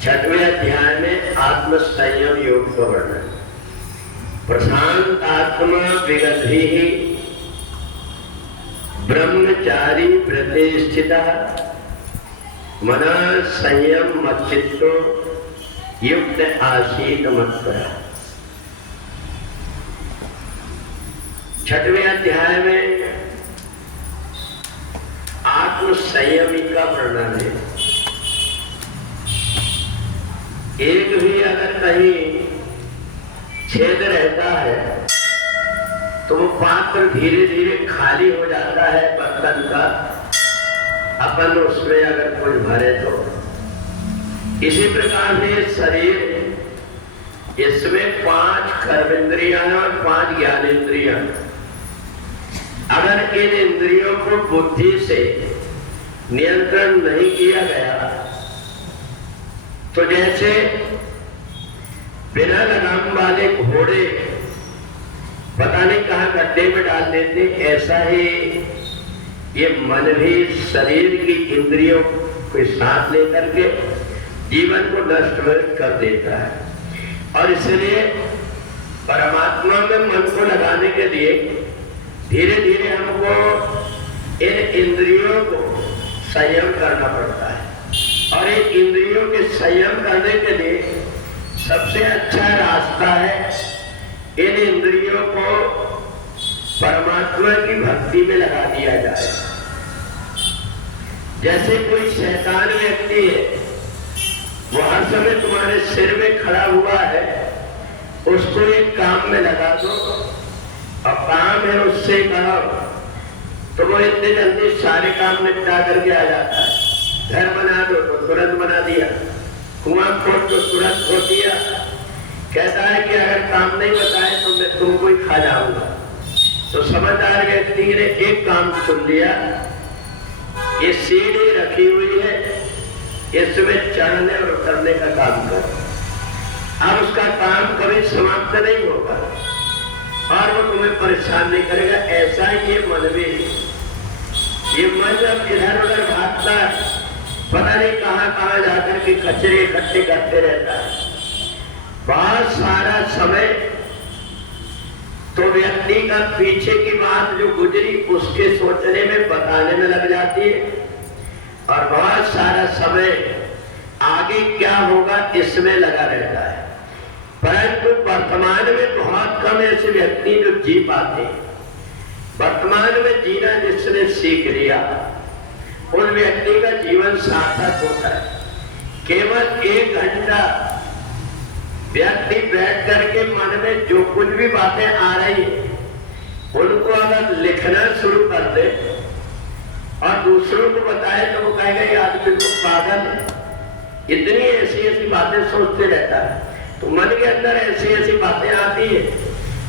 छठवें अध्याय में आत्म संयम योग का वर्णन। प्रशांत आत्मा विगधि ब्रह्मचारी प्रतिष्ठिता मना संयम मच्चित्तो युक्त आसीत मत्पर। छठवें अध्याय में आत्म संयमी का वर्णन है। एक भी अगर कहीं छेद रहता है तो वो पात्र धीरे धीरे खाली हो जाता है बर्तन का, अपन उसमें अगर कुछ भरे तो। इसी प्रकार से शरीर, इसमें 5 कर्मेंद्रियां और 5 ज्ञानेंद्रियां। अगर इन इंद्रियों को बुद्धि से नियंत्रण नहीं किया गया तो जैसे बिना लगाम वाले घोड़े पता नहीं कहां गड्ढे में डाल देते, ऐसा ही ये मन भी शरीर की इंद्रियों के साथ लेकर के जीवन को नष्ट कर देता है। और इसलिए परमात्मा में मन को लगाने के लिए धीरे धीरे हमको इन इंद्रियों को संयम करना पड़ता है। और इन इंद्रियों के संयम करने के लिए सबसे अच्छा रास्ता है इन इंद्रियों को परमात्मा की भक्ति में लगा दिया जाए। जैसे कोई शैतान व्यक्ति है, वो हर समय तुम्हारे सिर में खड़ा हुआ है, उसको एक काम में लगा दो और काम है उससे करो तो वो इतने जल्दी सारे काम निपटा करके आ जाता है। घर बना दो तो तुरंत बना दिया, कुआं खोद तो तुरंत खोद दिया। कहता है कि अगर काम नहीं बताए तो मैं तुमको ही खा जाऊंगा। तो समझदार व्यक्ति ने एक काम चुन लिया, ये सीढ़ी रखी हुई है, इसमें चढ़ने और उतरने का काम कर। अब उसका काम कभी समाप्त नहीं होगा और वो तुम्हें परेशान नहीं करेगा। ऐसा ही ये मन भी, ये मन जब इधर उधर भागता है, पता नहीं कहां कहां जाकर के कचरे इकट्ठे करते रहता है। बहुत सारा समय तो व्यक्ति का पीछे की बात जो गुजरी उसके सोचने में, बताने में लग जाती है, और बहुत सारा समय आगे क्या होगा इसमें लगा रहता है। परंतु वर्तमान में बहुत कम ऐसे व्यक्ति जो जी पाते हैं। वर्तमान में जीना जिसने सीख लिया उन व्यक्ति का जीवन सार्थक होता है। केवल 1 घंटा व्यक्ति बैठ करके मन में जो कुछ भी बातें आ रही उनको अगर लिखना शुरू कर दे और दूसरों को बताए तो वो कहेगा ये आदमी बिल्कुल पागल है, इतनी ऐसी ऐसी बातें सोचते रहता है। तो मन के अंदर ऐसी ऐसी बातें आती है।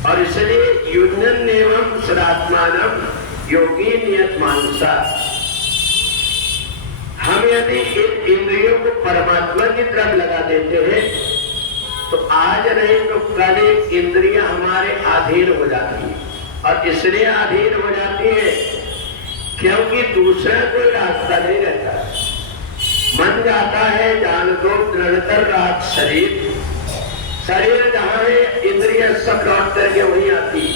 और इसलिए युद्धन एवं सदात्मानम योगी नियत मानसा। हम यदि इन इंद्रियों को परमात्मा की तरफ लगा देते हैं तो आज नहीं तो कल इंद्रियां हमारे अधीन हो जाती है। और इसलिए अधीन हो जाती है क्योंकि दूसरा कोई रास्ता नहीं रहता। मन जाता है जान दो दृढ़तर रात शरीर, शरीर जहां है इंद्रियां सब लौट करके वहीं आती।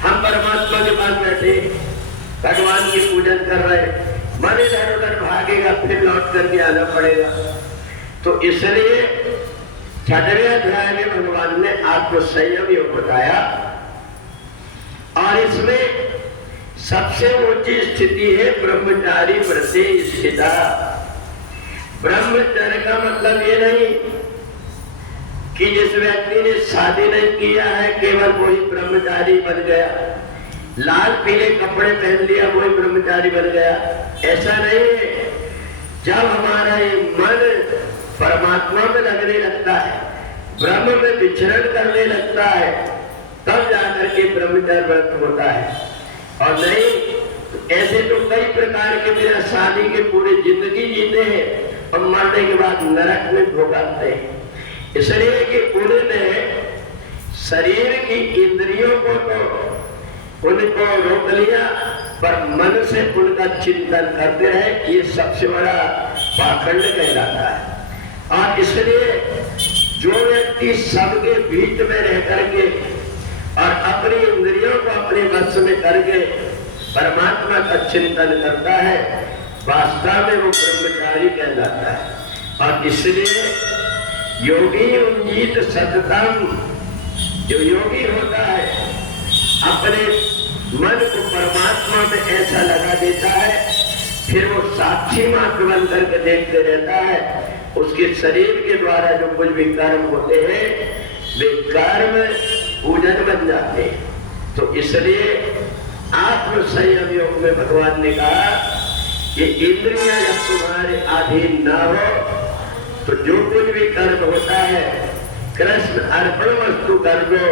हम परमात्मा के पास बैठे भगवान की पूजन कर रहे, मन इधर उधर भागेगा, फिर लौट करके आना पड़ेगा। तो इसलिए छठवें अध्याय में भगवान ने आत्म संयम योग बताया। और इसमें सबसे ऊंची स्थिति है ब्रह्मचारी व्रते स्थिता। ब्रह्मचर्य का मतलब ये नहीं कि जिस व्यक्ति ने शादी नहीं किया है केवल वही ब्रह्मचारी बन गया, लाल पीले कपड़े पहन लिया वही ब्रह्मचारी बन गया, ऐसा नहीं है। जब हमारा ये मन परमात्मा में लगने लगता है, ब्रह्म में विचरण करने लगता है, तब जाकर के ब्रह्मचर्य व्रत होता है। और नहीं ऐसे तो कई प्रकार के बिना शादी के पूरी जिंदगी जीते हैं और मरने के बाद नरक में भुगतते हैं। इसलिए कि उन्होंने शरीर की इंद्रियों को तो उनको रोक लिया, पर मन से उनका चिंतन करते रहे। ये सबसे बड़ा पाखंड कहलाता है। और इसलिए जो व्यक्ति सबके बीच में रह करके और अपनी इंद्रियों को अपने वश में करके परमात्मा का चिंतन करता है, वास्तव में वो ब्रह्मचारी कहलाता है। और इसलिए योगी उन्नीत सततम, जो योगी होता है अपने मन को परमात्मा में ऐसा लगा देता है, फिर वो साक्षी मात्र बन करके देखते रहता है। उसके शरीर के द्वारा जो कुछ भी कर्म होते हैं वे कर्म पूजन बन जाते हैं। तो इसलिए आत्म संयम योग में भगवान ने कहा कि इंद्रियां जब तुम्हारे अधीन न हो तो जो कुछ भी कर्म होता है कृष्ण अर्पण वस्तु कर दो।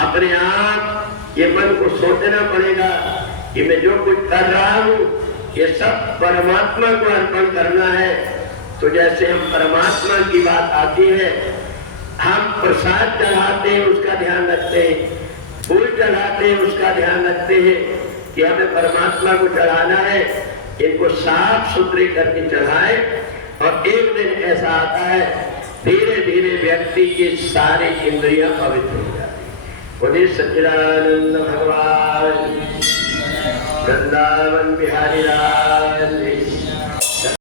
अपने आप ये मन को सोचना पड़ेगा कि मैं जो कुछ कर रहा हूँ ये सब परमात्मा को अर्पण करना है। तो जैसे हम परमात्मा की बात आती है, हम प्रसाद चढ़ाते हैं उसका ध्यान रखते हैं, फूल चढ़ाते हैं उसका ध्यान रखते हैं कि हमें परमात्मा को चढ़ाना है, इनको साफ सुथरे करके चढ़ाए। और एक दिन ऐसा आता है धीरे धीरे व्यक्ति की सारी इंद्रियां पवित्र हो जाती। बोले सच्चिदानंद भगवान वृंदावन बिहारी लाल।